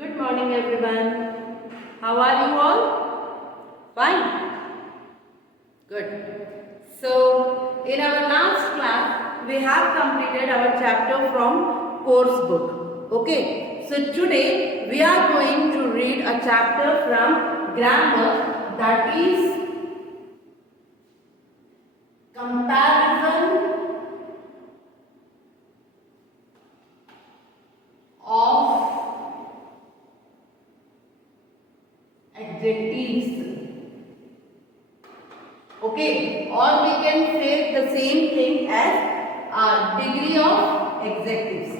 Good morning everyone. How are you all? Fine. Good. So in our last class we have completed our chapter from course book. Okay. So today we are going to read a chapter from grammar, that is comparison of adjectives. Okay, or we can say the same thing as degree of adjectives.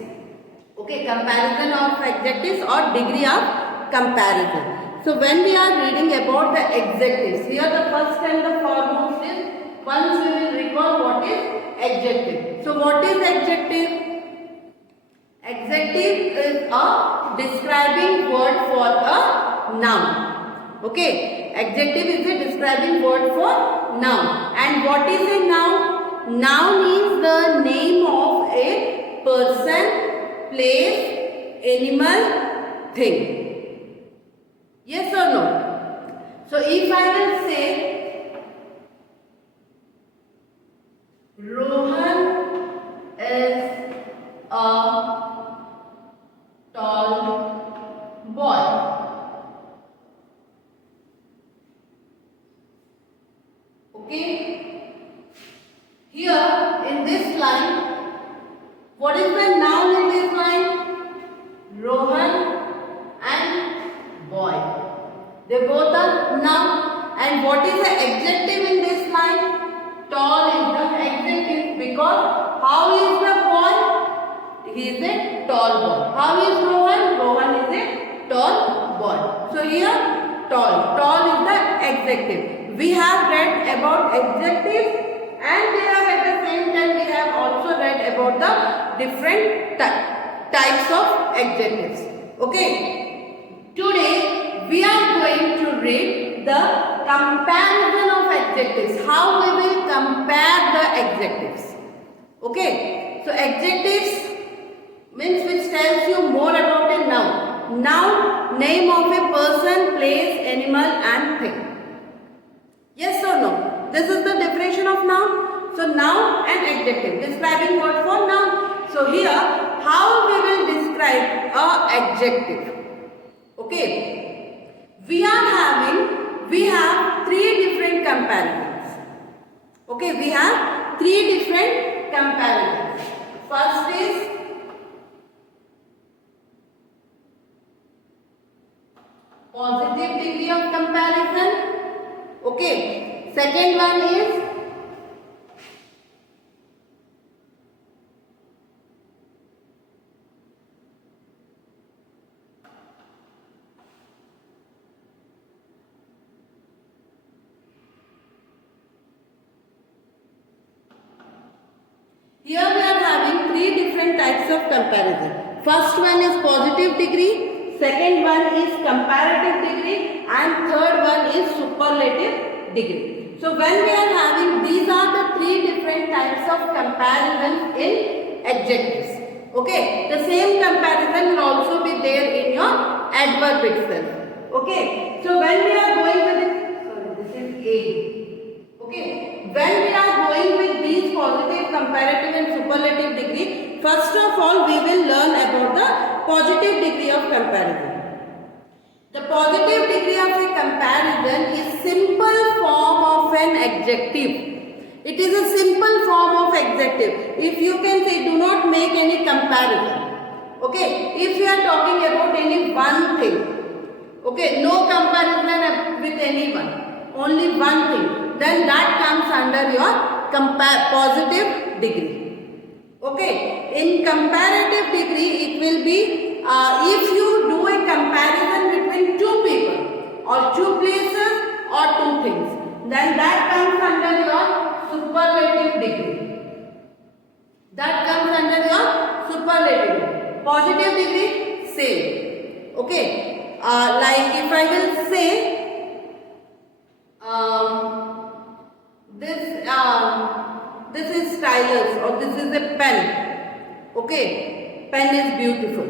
Okay, comparison of adjectives or degree of comparison. So when we are reading about the adjectives, here the first and the foremost is, once we will recall what is adjective. So what is adjective? Adjective is a describing word for a noun. Okay, adjective is a describing word for noun. And what is a noun? Noun is the name of a person, place, animal, thing. Yes or no? So if I will say Rohan is a tall boy. Okay. Here in this line, what is the noun in this line? Rohan and boy. They both are noun. And what is the adjective in this line? Tall is the adjective, because how is the boy? He is a tall boy. How is Rohan? Rohan is a tall boy. So here tall. Tall is the adjective. We have read about adjectives, and we have at the same time we have also read about the different types of adjectives. Okay. Today we are going to read the comparison of adjectives. How we will compare the adjectives. Okay. So adjectives means which tells you more about a noun. Noun, name of a person, place, animal and thing. Yes or no? This is the definition of noun. So noun and adjective, describing word for noun. So here, how we will describe a adjective? Okay. We have three different comparisons. Okay, we have three different comparisons. First is positive degree of comparison. Okay. Second one is here we are having three different types of comparison. First one is positive degree, second one is comparative degree, and third one is superlative degree. So when we are having, these are the three different types of comparison in adjectives. Okay, the same comparison will also be there in your adverb itself. Okay, so when we are going with it, sorry, this is A. Okay, when we are going with these positive, comparative and superlative degree, first of all we will learn about the positive degree of comparison. The positive degree of a comparison is simple form of an adjective. It is a simple form of adjective. If you can say, do not make any comparison. Okay, if you are talking about any one thing, okay, no comparison with anyone, only one thing, then that comes under your positive degree. Okay, in comparative degree it will be if you do a comparison between two people or two places or two things, then that comes under your superlative degree. That comes under your superlative degree. Positive degree, same. Okay, like if I will say this is stylus or this is a pen. Okay, pen is beautiful.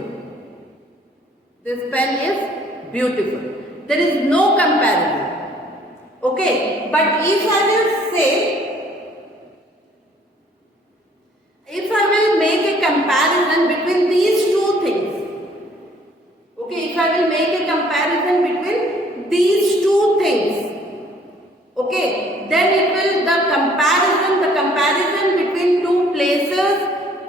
This pen is beautiful. There is no comparison. Okay, but if I will say, if I will make a comparison between these two things, okay, if I will make a comparison between these two things, okay, then it will, the comparison between two places,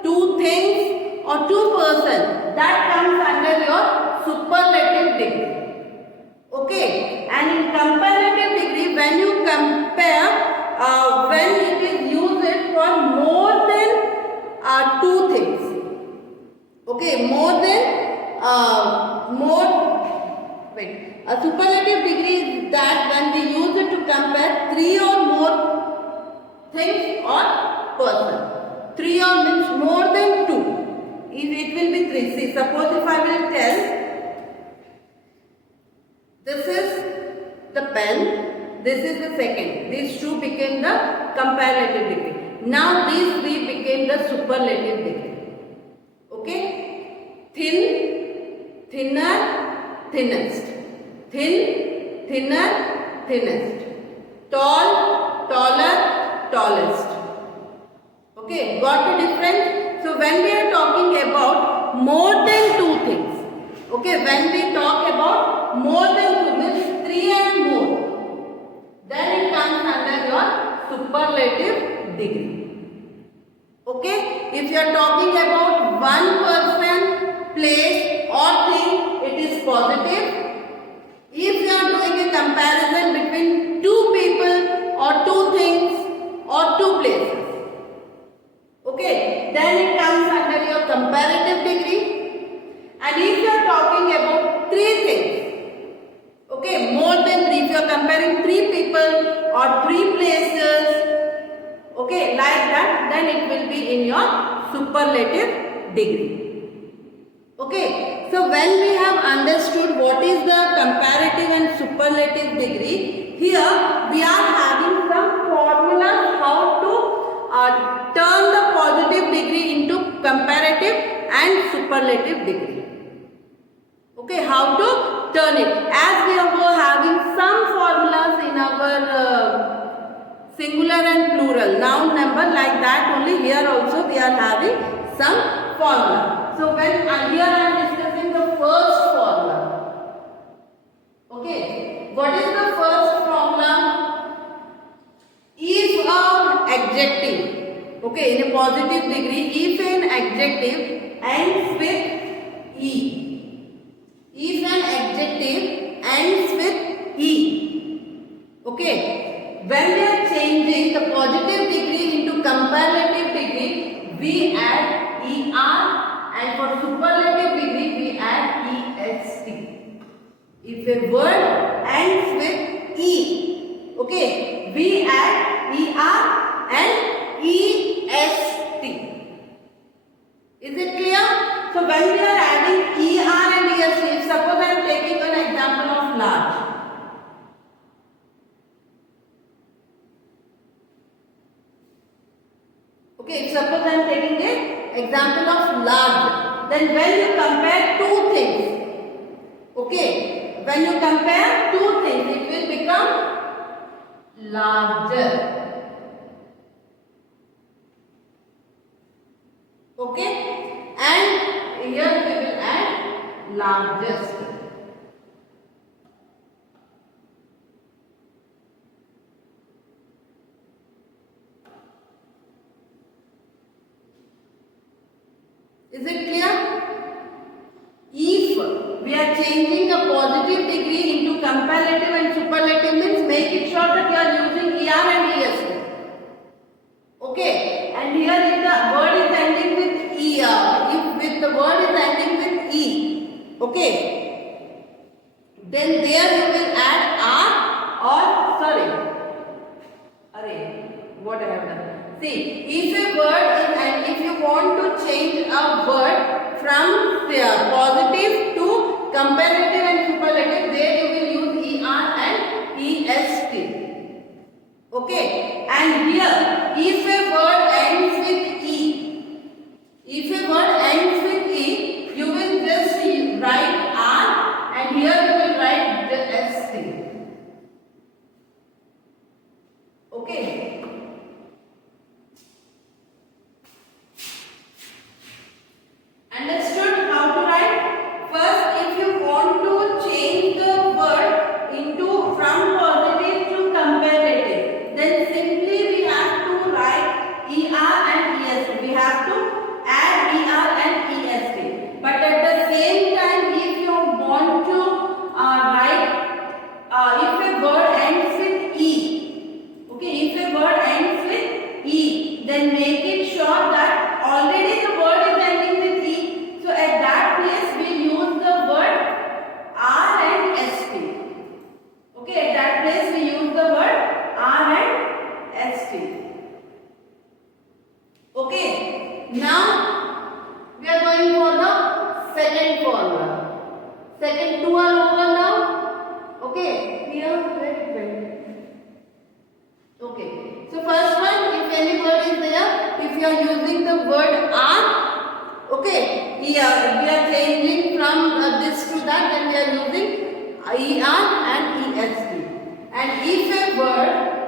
two things or two persons, that comes under your superlative degree. Okay, and in comparative degree, when you compare, when it is used for more than two things. Okay, a superlative degree is that when we use it to compare three or more things or person. Three or means more than two. If it will be three. See, suppose if I will tell, this is the pen, this is the second. These two became the comparative degree. Now these three became the superlative degree. Okay? Thin, thinner, thinnest. Thin, thinner, thinnest. Tall, taller, tallest. Okay, got the difference? So when we are talking about more than two things, okay, when we talk about more than two, means three and more, then it comes under your superlative degree. Okay, if you are talking about one person, place or thing, it is positive. If you are doing a comparison between two people or two things or two places, okay, then it comes under your comparative degree. And if you are talking about three things, okay, more than three, if you are comparing three people or three places, okay, like that, then it will be in your superlative degree. Okay, so when we have understood what is the comparative and superlative degree, here we are having some formulas how to turn the positive degree into comparative and superlative degree. Okay, how to turn it. As we were having some formulas in our singular and plural noun number, like that only here also we are having some formula. So when here I am discussing the first formula. Okay, what is the first formula? If an adjective, okay, in a positive degree, if an adjective ends with E, if an adjective ends with E, okay, when we are changing the positive degree into comparative degree, we add ER, and for superlative degree we add EST. If a word ends with E, okay, we add ER and EST. Is it clear? So when we are adding ER and EST, suppose I am taking an example of large. Okay, suppose I am taking an example of large. Then when you compare two things, okay, when you compare two things, it will become larger. Okay, and here we will add largest. Is it clear? If we are changing a positive degree into comparative and superlative, means make it sure that you are using ER and EST. Okay, and here if the word is ending with if the word is ending with E, okay, then there you will add R or what I have done. See, if a word is, and if you want to change a word from positive to comparative and superlative, there you will use ER and EST. Okay, and here if a word ends with E, you will just write R Second two are over now. Okay, here where it went. Okay, so first one, if any word is there, if you are using the word are, okay, here we are changing from this to that, then we are using er and est. And if a word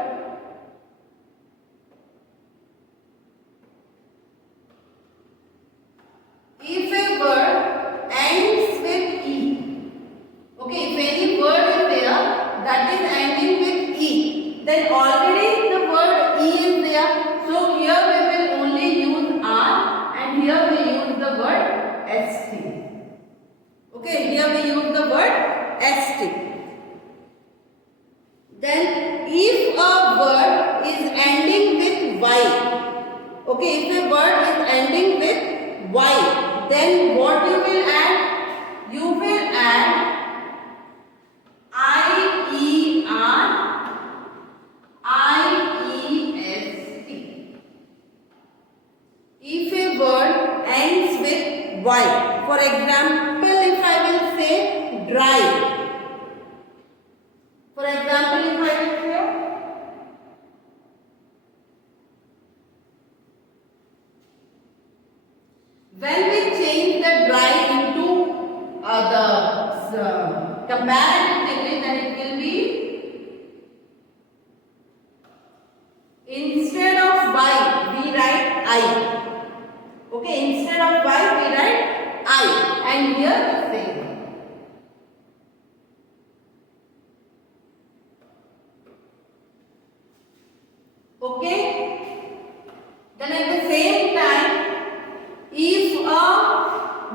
ends with e, okay, if any word is there that is ending with e, then already the word e is there. So here we will only use r, and here we use the word st. Okay, here we use the word st. Then if a word is ending with y, okay, if a word is ending with y, then what you will add? You will add IER, IEST. If a word ends with y, for example, if I will say dry. For example, if I will say when we change the dry into the comparative degree, then it will be, instead of y we write I. Okay, instead of y we write I, and here the same. Okay, then at the same time, if a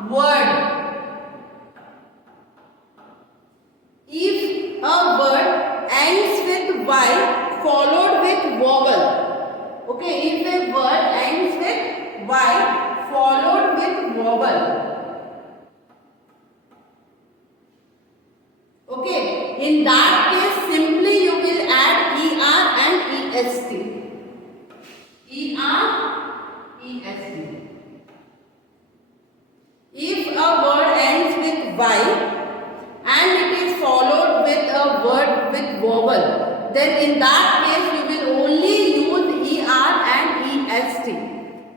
word ends with y followed with vowel, okay, if a word ends with y followed with vowel, okay, in that case simply you will add er and est. ER, EST. If a word ends with y and it is followed with a word with vowel, then in that case you will only use er and est.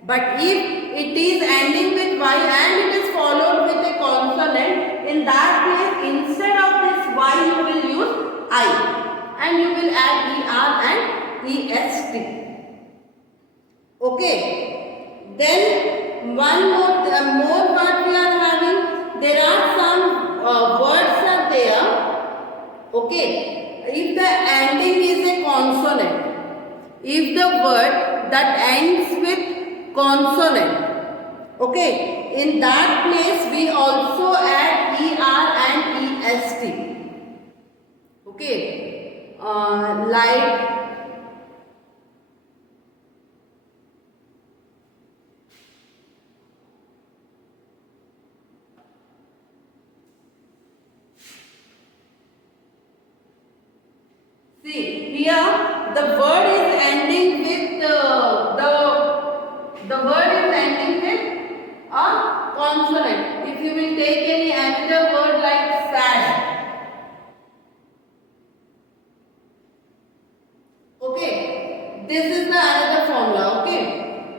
But if it is ending with y and it is followed with a consonant, in that case instead of this y you will use I, and you will add er and est. Okay, then one more what we are having, there are some words are there. Okay, if the ending is a consonant, if the word that ends with consonant, okay, in that place we also add er and est. Okay, like see, here the word is ending with the word is ending with a consonant. If you will take any another word like sad, okay, this is the another formula. Okay,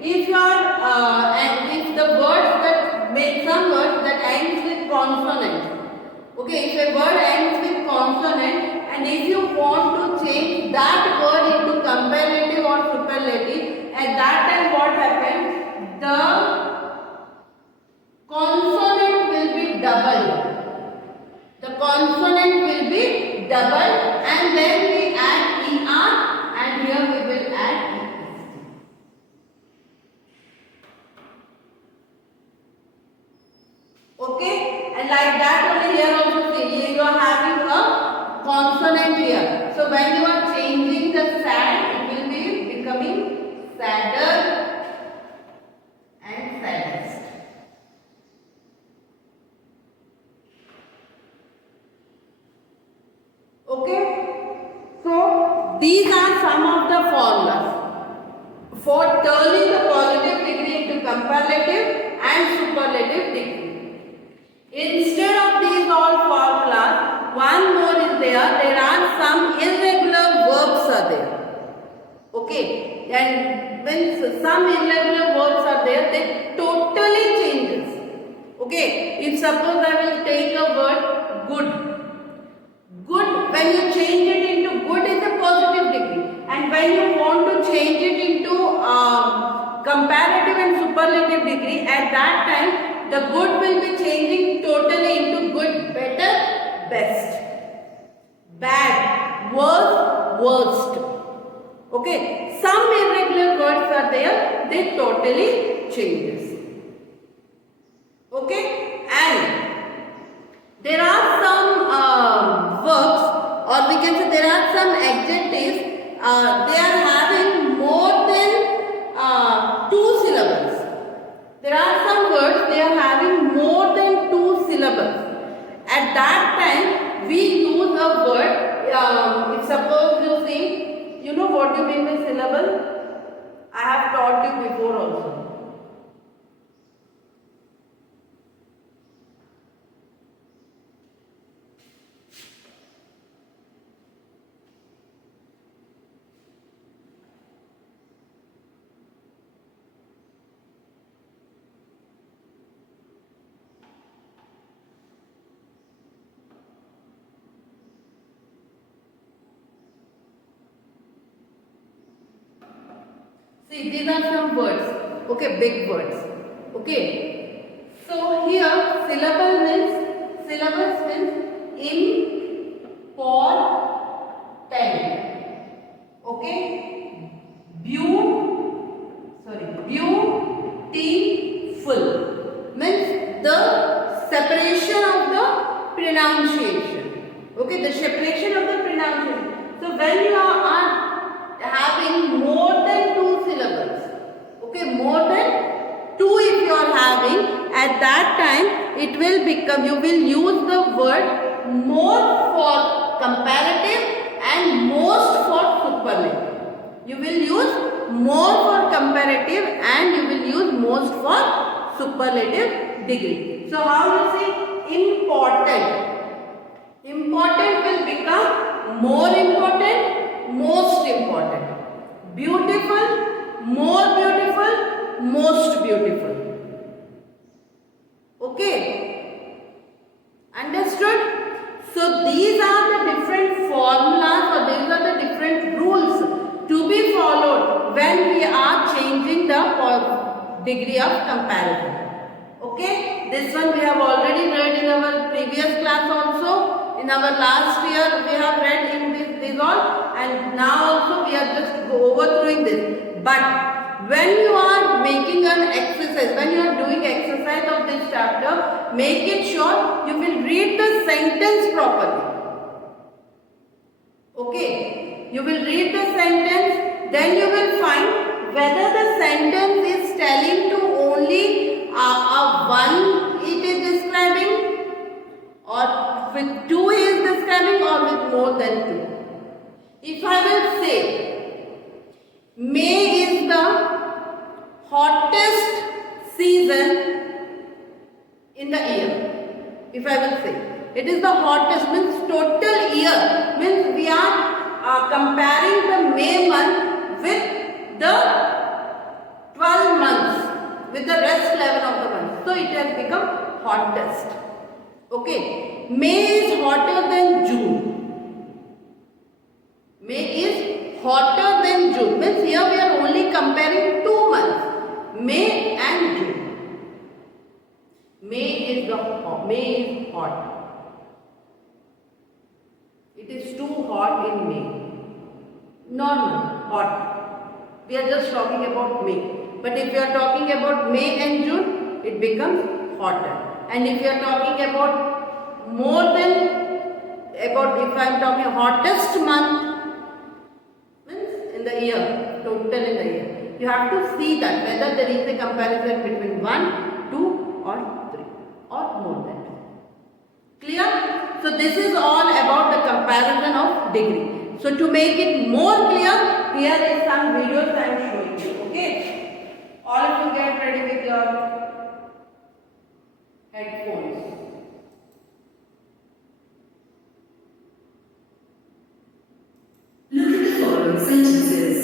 if you are and if the words that make some words that ends with consonant, okay, if a word ends with consonant, and if you want to change that word into comparative or superlative, at that time what happens? The consonant will be double. The consonant will be double, and then we add er, and here we will add est. Okay, and like that only here also see, you are having a consonant here. So when you are changing the sad, it will be becoming sadder and saddest. Okay, so these are some of the formulas for turning the positive degree into comparative and superlative degree. Instead of these all and when some irregular verbs are there, they totally changes. Okay, if suppose I will take a word good. Good, when you change it into good is a positive degree, and when you want to change it into comparative and superlative degree, at that time the good will be changing totally into good, better, best, bad, worse, worst. Okay, some irregular words are there, they totally changes. Okay, and there are some verbs, or we can say there are some adjectives, they are having more than 2 syllables. There are some words, they are having more than 2 syllables. At that time, we use a word, if suppose you see, you know what you mean by syllable? I have taught you before also. See, these are some words, okay, big words, okay. So here, syllables means important, okay. Beautiful means the separation of the pronunciation, okay, the separation of the pronunciation. So when you are having more than 2 syllables, okay, more than 2 if you are having, at that time it will become, you will use the word more for comparative and most for superlative. You will use more for comparative and you will use most for superlative degree. So how you say important? Important will become more important, most important. Beautiful, more beautiful, most beautiful. Okay, understood? So these are the different formulas, or these are the different rules to be followed when we are changing the degree of comparison. Okay, this one we have already read in our previous class also. In our last year we have read in this all, and now also we are just overthrowing this. But when you are making an exercise, when you are doing exercise of this chapter, make it sure you will read the sentence properly. Okay, you will read the sentence, then you will find whether the sentence is telling to only one it is describing, or with 2 is describing, or with more than 2. If I will say May is the hottest season in the year, if I will say it is the hottest, means total year, means we are comparing the May month with the 12 months, with the rest 11 of the months. So it has become hottest. Okay, May is hotter than June. May is hotter than June, means here we are only comparing 2 months, May and June. May is hot. It is too hot in May. Normal, hot. We are just talking about May. But if you are talking about May and June, it becomes hotter. And if you are talking about more than, about if I am talking hottest month, means in the year, total in the year, you have to see that whether there is a comparison between 1, 2 or 3 or more than 2. Clear? So this is all about the comparison of degree. So to make it more clear, here is some videos I am showing you. Okay? All of you get ready with your headphones. Look at the following sentences.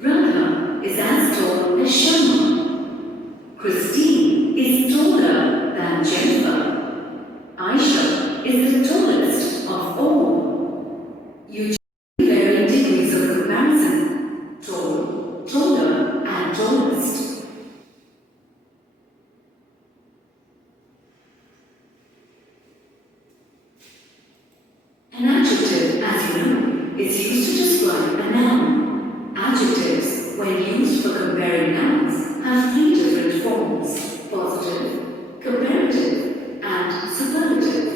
Radha is the tallest of all. You choose varying degrees of comparison: tall, taller, and tallest. An adjective, as you know, is used to describe a noun. Adjectives, when used for comparing nouns, have three different forms: positive, comparative, and superlative.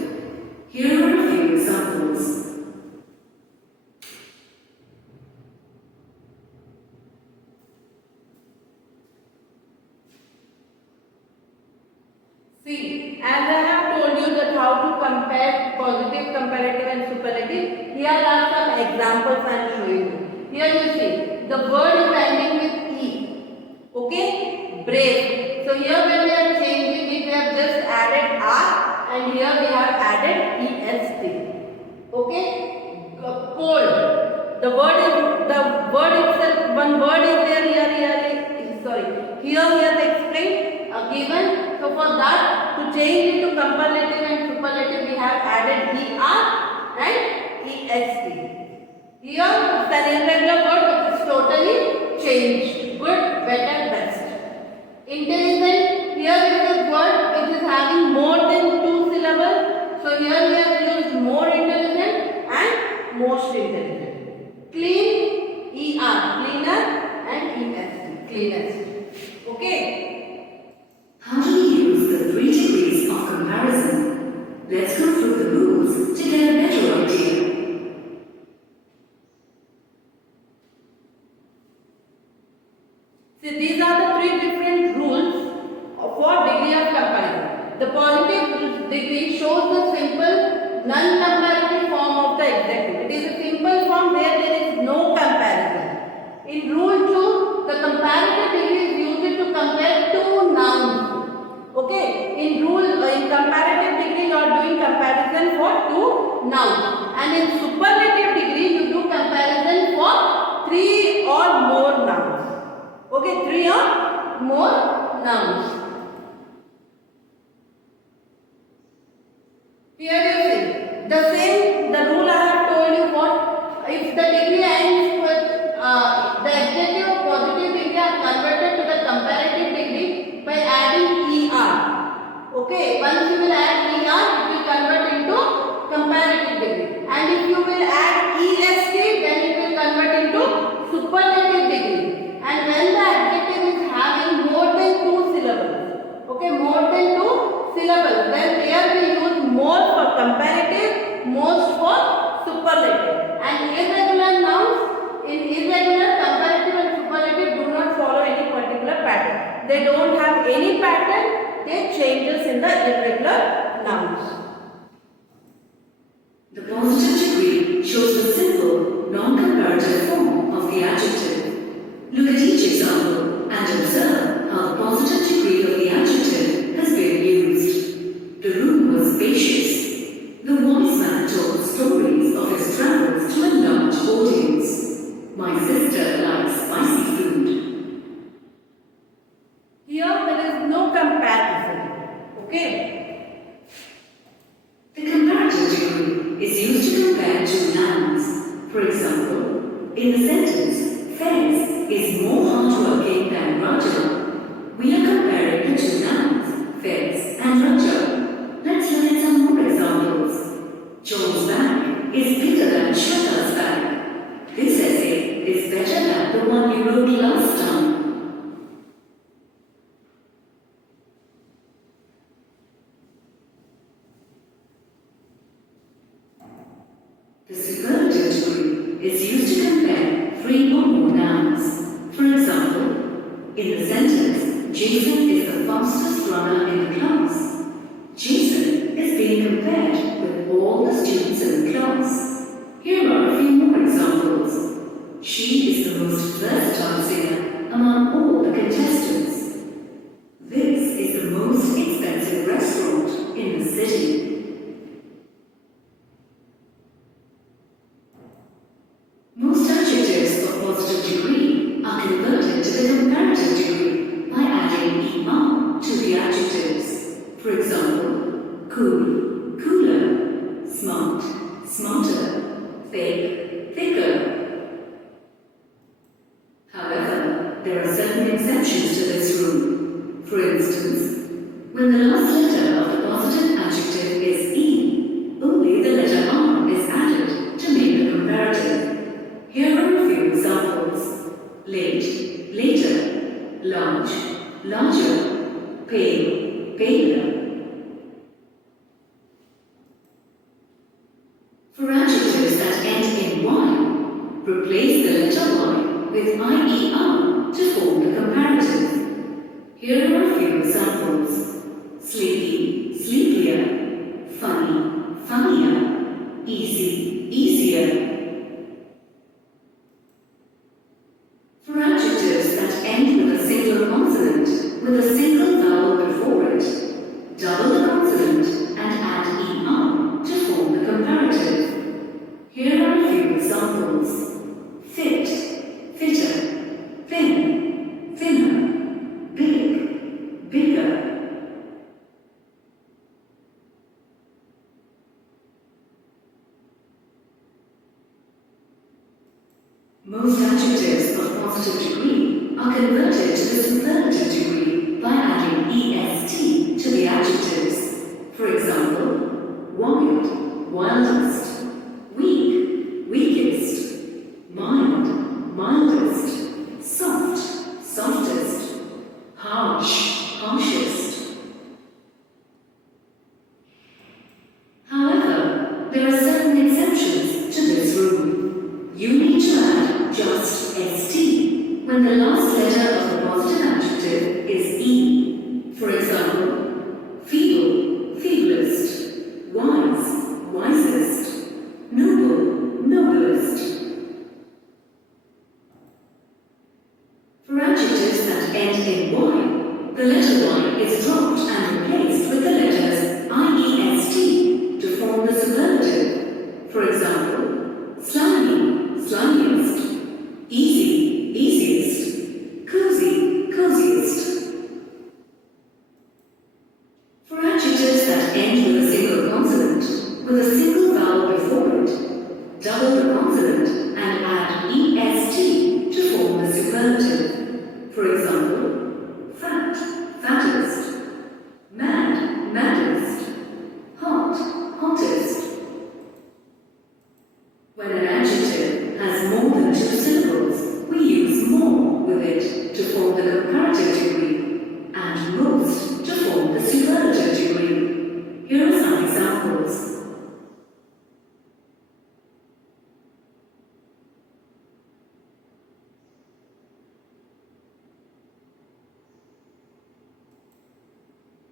Here are a few examples. See, as I have told you that how to compare positive, comparative and superlative, here are some examples I am showing you. Here you see, the word is ending with E. Okay? Brave. So here when we are changing it, we have just added R and here we have added EST. Okay? Cold. The word itself, one word is there here, sorry. Here we have explained given. So for that, to change it to comparative and superlative, we have added ER and EST. Here it's an irregular word which is totally changed. Good, better, best. Intelligent, here is a word which is having more than 2 syllables. So here we have used more intelligent and most intelligent. Clean, ER, cleaner and EST, cleanest. Okay. How do we use the three degrees of comparison? Let's go through the rules to get a better idea. See, these are the three different rules for degree of comparison. The positive degree shows the simple non-comparative form of the adjective. It is a simple form where there is no comparison. In rule 2, the comparative degree is used to compare two nouns. Okay, in comparative degree you are doing comparison for two nouns, and in superlative degree you do comparison for three or more nouns. Okay, three or more nouns. Here you see the rule I have told you what if the degree ends with the adjective of positive degree are converted to the comparative degree by adding ER. Okay, once you will add ER, it will convert into comparative degree. And if you will add EST, then it will convert into superlative degree. And when the adjective is having more than 2 syllables, okay, more than 2 syllables, then here we use more for comparative, most for superlative. And irregular nouns, in irregular, comparative and superlative do not follow any particular pattern. They don't have any pattern. They changes in the irregular nouns. The positive degree shows the simple, non-comparative form of the adjective. Look at each example and observe how the positive degree of the adjective has been used. The room was spacious. The wise man told stories of his travels to a large audience. My sister likes spicy food. Here there is no comparison. Okay. The comparative degree is used to compare two nouns. For example, in the sentence, Faiz is more hardworking than Raja. We are comparing the two nouns, Faiz and Raja. Let's look at some more examples. John's bag is bigger than Shweta's bag. This essay is better than the one you wrote last time. The superlative degree is used to compare three or more nouns. For example, in the sentence, Jason is the fastest runner in the class. Jason is being compared with all the students in the class. Here are a few more examples. She is the most versatile singer among all the contestants. This is the most expensive restaurant in the city. Most adjectives of positive degree are converted to the comparative degree by adding ER to the adjectives. For example, cool, cooler, Replace the letter Y with IER to form the comparative. Here are a few examples. Sleepy, sleepier. Funny, funnier. Easy, easier. For adjectives that end with a single consonant, with a single vowel before it, double the consonant and add ER to form the comparative. Here are a few examples. Fit, fitter. Thin, thinner. Big, bigger. Most adjectives of positive degree are converted to the superlative degree by adding est to the adjectives. For example, wild, wildest, weak, weakest, mild, mildest, soft, softest, harsh, harshest. However, there are certain exceptions to this rule. You need to add just st when the last letter of the positive adjective is e. For example, feeble, feeblest, wise, wisest, noble, noblest. For adjectives that end in y, the letter y is dropped and replaced with the letters iest to form the superlative. For example, slimy, slimiest, easy, easiest, cozy, coziest. For adjectives that end with a single consonant, with a single vowel before it, double the consonant and add est to form the superlative. For example, fat, fattest, mad, maddest, hot, hottest. When an adjective has more than two syllables, we use more with it to form the comparative degree and most to form the superlative degree. Here are some examples.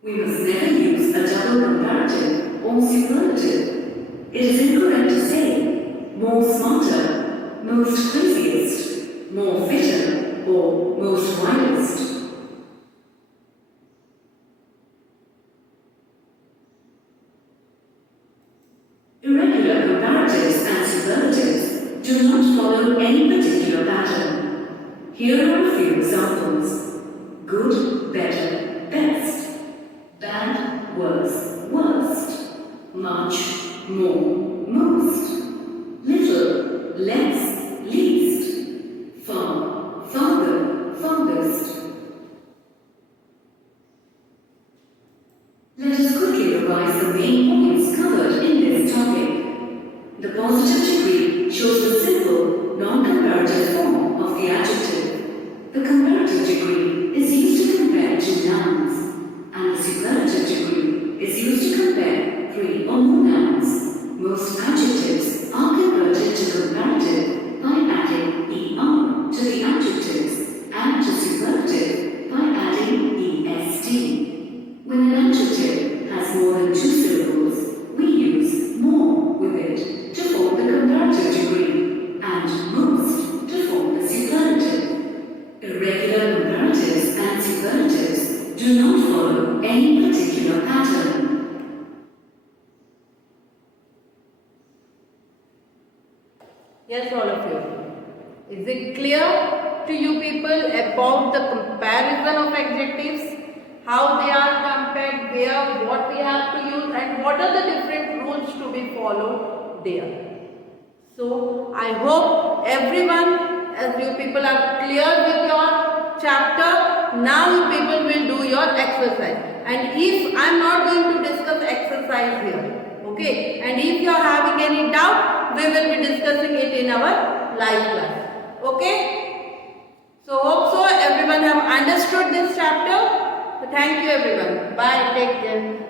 We must never use a double comparative or superlative. It is incorrect to say more smarter, most craziest, more fitter, or most widest. Irregular comparatives and superlatives do not follow any particular pattern. Here are a few examples. Good, better, best. Bad, worse, worst. Much, more, most. Little, less, least. Far, farther, farthest. Let us quickly revise the main points covered in this topic. The positive degree shows the simple, non-comparative form of the adjective. The comparative degree is used to compare two nouns. And the superlative degree is used to compare three or more nouns. Most adjectives are converted to comparative by adding er to the adjectives and to superlative by adding est. When an adjective has more than two syllables, we use more with it to form the comparative degree and most to form the superlative. Irregular comparatives and superlatives do not follow any particular pattern. Yes, all of you. Is it clear to you people about the comparison of adjectives? How they are compared, where, what we have to use, and what are the different rules to be followed there. So, I hope everyone, as you people are clear with your chapter, now you people will do your exercise. And if I am not going to discuss exercise here, okay, and if you are having any doubt, we will be discussing it in our live class, okay. So hope so everyone have understood this chapter. So thank you everyone. Bye. Take care.